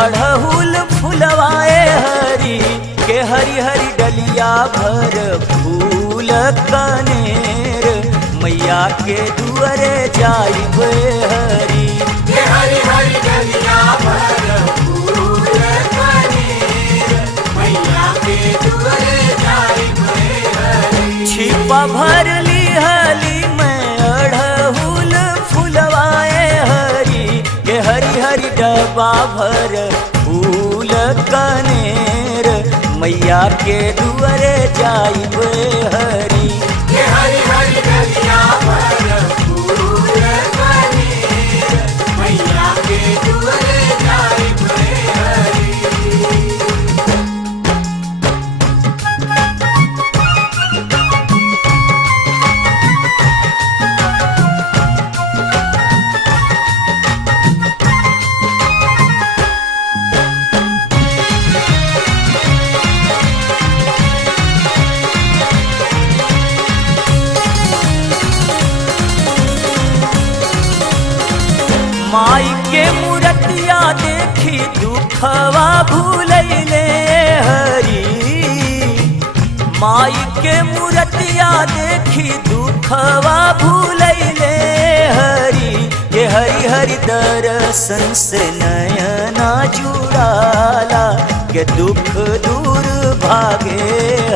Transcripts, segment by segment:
अड़हुल फुलवाए हरी के हरी हरी डलिया भर फूल कनेर मैया के दुआरे जाइबे हरी के हरी हरी डलिया भर फूल कनेर मैया के दुआरे जाइबे हरी। छिपा भर ली हली में अड़हुल फुलवाए हरी के हरी हरी डब्बा भर फूल कनेर मैया के दुआरे जाइबे हरी के हरी हरी डलिया भर फूल कनेर मैया के दुआरे जाइबे हरी। माई के मूर्तिया देखी दुखवा भूलैले हरी माई के मूर्तिया देखी दुखवा भूलैले हरी ये हरी हरी दर्शन से नयना जुड़ाला के दुख दूर भागे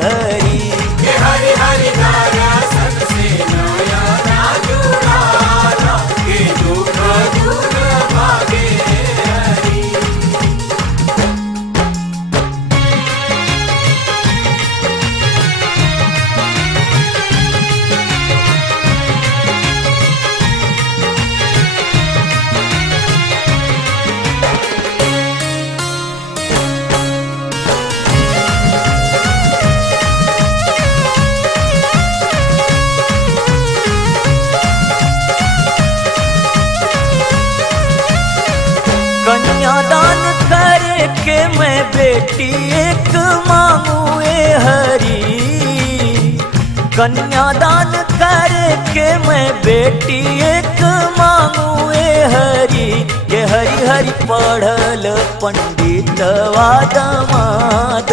हरी के हरी हरी दर्शन से नयना जुड़ाला के दुख दूर भागे हरी। कन्यादान करे के मैं बेटी एक मांगुए हरी कन्यादान करे के मैं बेटी एक मांगुए हरी ये हरी हरी पढ़ल पंडितवा दामाद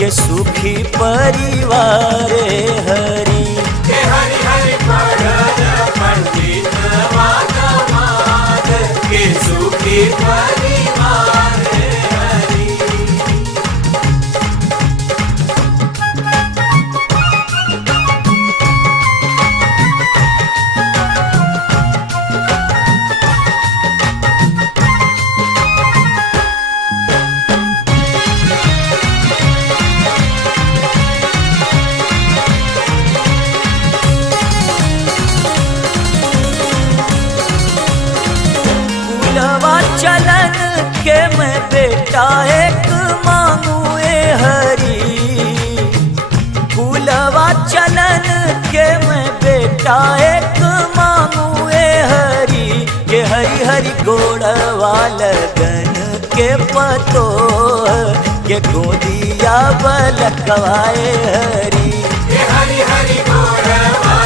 के सुखी परिवार हरी के हरी हरी पढ़ल पंडितवा दामाद के सुखी परिवार हरी। चलन के मैं बेटा एक मांगुए हरी फूलवा चलन के मैं बेटा एक मांगुए हरी के हरी हरी गोड़वा लगन के पतो के गोदिया बलकवाए हरी के हरी हरी गोड़वा